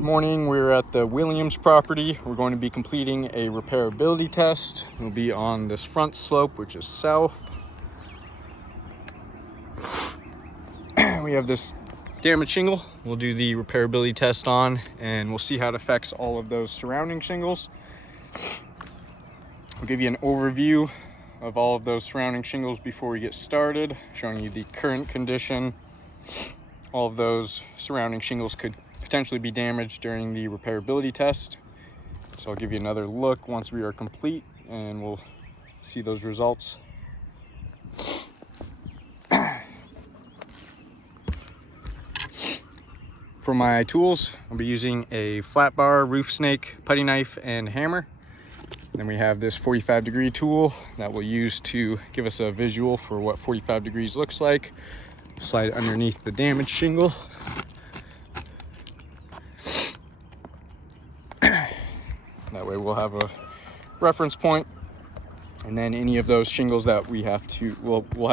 Morning, we're at the Williams property. We're going to be completing a repairability test. We'll be on this front slope, which is south. We have this damaged shingle we'll do the repairability test on, and we'll see how it affects all of those surrounding shingles. I'll give you an overview of all of those surrounding shingles before we get started, showing you the current condition. All of those surrounding shingles could potentially be damaged during the repairability test. So I'll give you another look once we are complete and we'll see those results. For my tools, I'll be using a flat bar, roof snake, putty knife, and hammer. Then we have this 45-degree tool that we'll use to give us a visual for what 45 degrees looks like. Slide it underneath the damaged shingle. That way we'll have a reference point, and then any of those shingles that we'll have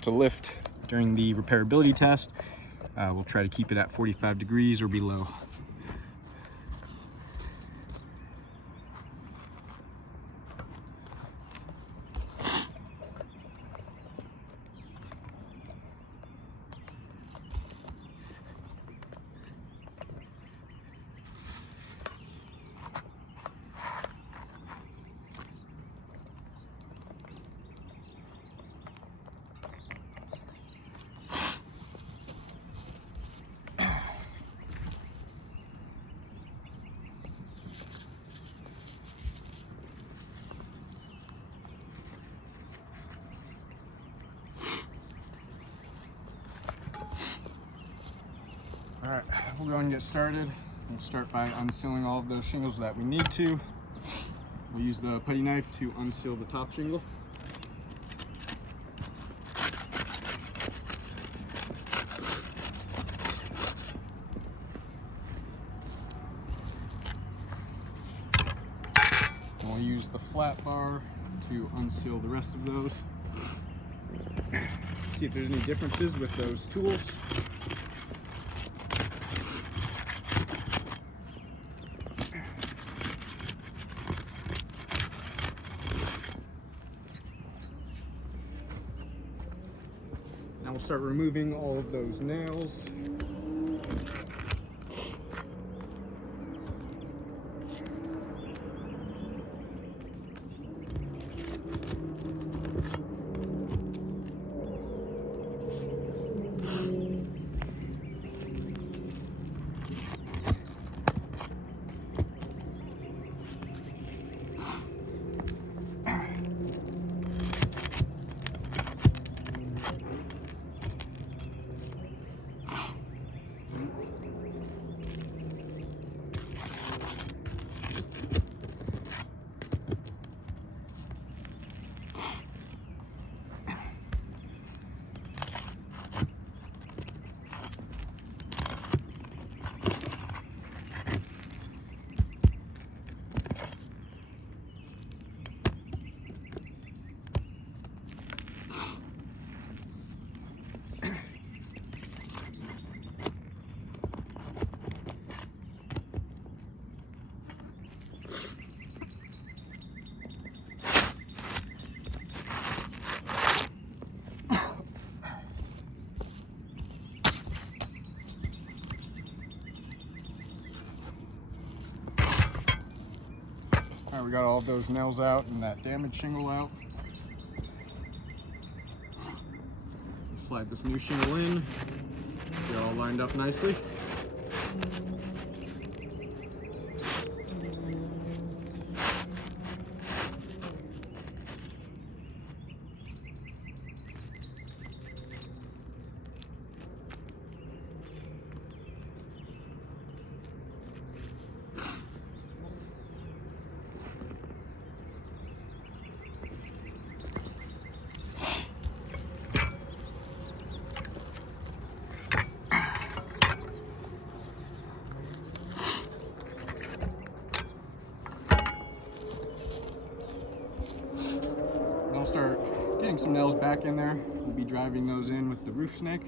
to lift during the repairability test, we'll try to keep it at 45 degrees or below. All right, we'll go and get started. We'll start by unsealing all of those shingles that we need to. We'll use the putty knife to unseal the top shingle. And we'll use the flat bar to unseal the rest of those. See if there's any differences with those tools. Now we'll start removing all of those nails. All right, we got all of those nails out and that damaged shingle out. Slide this new shingle in. They're all lined up nicely. I'll start getting some nails back in there. We'll be driving those in with the roof snake.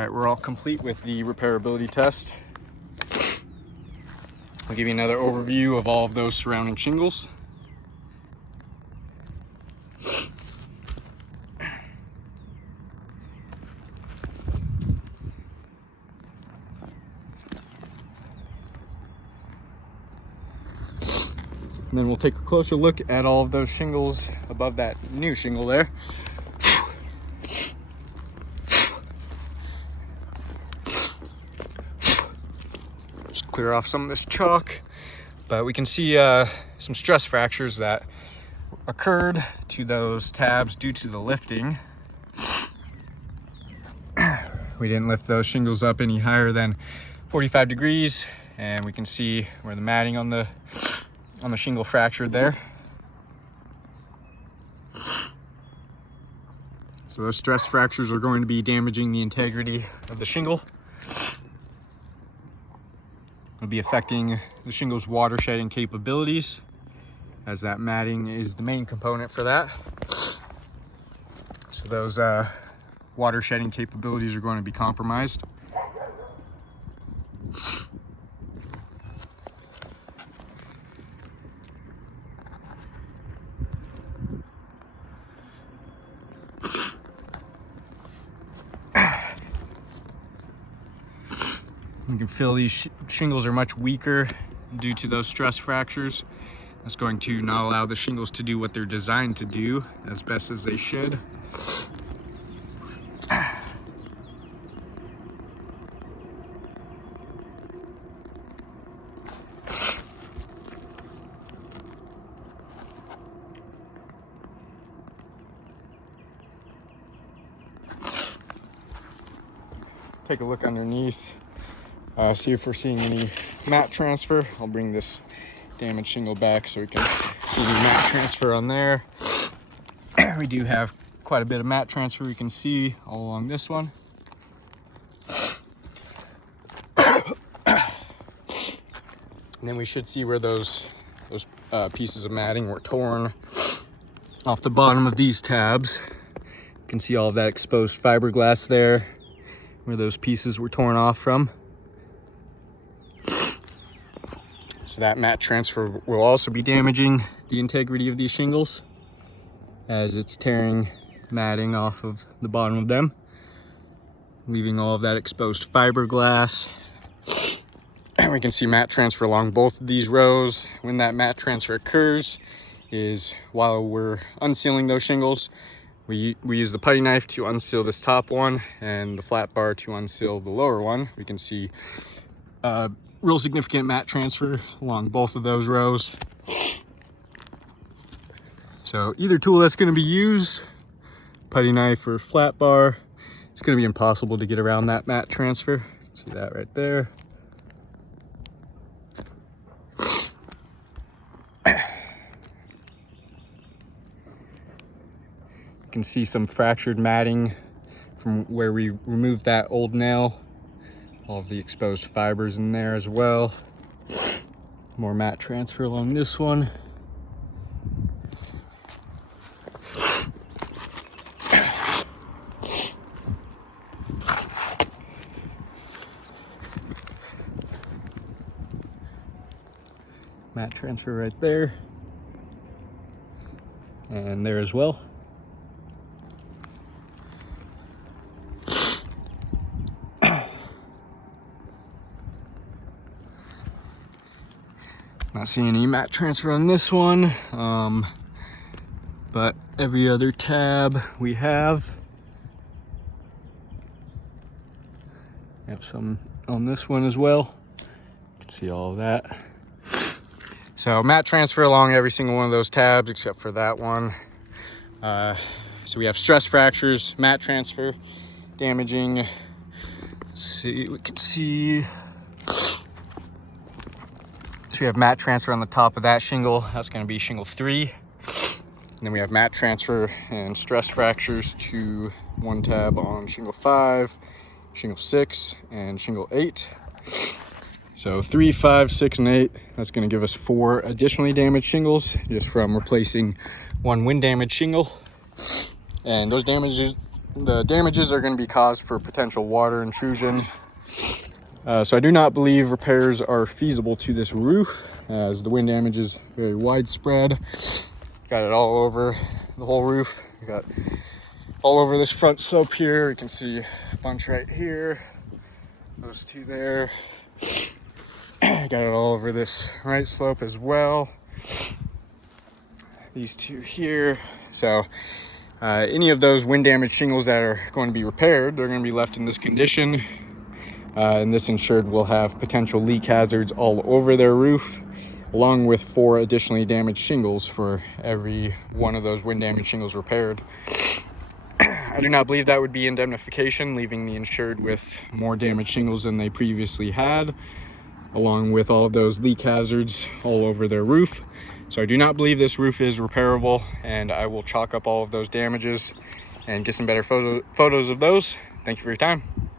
right, we're all complete with the repairability test. I'll give you another overview of all of those surrounding shingles. And then we'll take a closer look at all of those shingles above that new shingle there. Just clear off some of this chalk, but we can see some stress fractures that occurred to those tabs due to the lifting. We didn't lift those shingles up any higher than 45 degrees, and we can see where the matting on the shingle fractured there. So those stress fractures are going to be damaging the integrity of the shingle. It'll be affecting the shingle's water shedding capabilities, as that matting is the main component for that. So those water shedding capabilities are going to be compromised. You can feel these shingles are much weaker due to those stress fractures. That's going to not allow the shingles to do what they're designed to do as best as they should. Take a look underneath, see if we're seeing any mat transfer. I'll bring this damaged shingle back so we can see any mat transfer on there. We do have quite a bit of mat transfer we can see all along this one. And then we should see where those pieces of matting were torn off the bottom of these tabs. You can see all of that exposed fiberglass there, where those pieces were torn off from. So that mat transfer will also be damaging the integrity of these shingles, as it's tearing matting off of the bottom of them, leaving all of that exposed fiberglass. We can see mat transfer along both of these rows. When that mat transfer occurs is while we're unsealing those shingles. We use the putty knife to unseal this top one and the flat bar to unseal the lower one. We can see real significant mat transfer along both of those rows. So either tool that's going to be used, putty knife or flat bar, it's going to be impossible to get around that mat transfer. See that right there. You can see some fractured matting from where we removed that old nail. All of the exposed fibers in there as well. More mat transfer along this one. Mat transfer right there. And there as well. Not seeing any mat transfer on this one, but every other tab we have some on this one as well. You can see all of that. So mat transfer along every single one of those tabs except for that one. So we have stress fractures, mat transfer, damaging. Let's see, we can see. So we have mat transfer on the top of that shingle. That's going to be shingle 3. And then we have mat transfer and stress fractures to one tab on shingle 5, shingle 6, and shingle 8. So 3, 5, 6, and 8. That's going to give us 4 additionally damaged shingles just from replacing one wind damaged shingle. And those the damages are going to be caused for potential water intrusion. So I do not believe repairs are feasible to this roof, as the wind damage is very widespread. Got it all over the whole roof. Got all over this front slope here. You can see a bunch right here, those two there. Got it all over this right slope as well, these two here. So any of those wind damaged shingles that are going to be repaired, they're going to be left in this condition, and this insured will have potential leak hazards all over their roof, along with 4 additionally damaged shingles for every one of those wind damaged shingles repaired. I do not believe that would be indemnification, leaving the insured with more damaged shingles than they previously had, along with all of those leak hazards all over their roof. So I do not believe this roof is repairable, and I will chalk up all of those damages and get some better photos of those. Thank you for your time.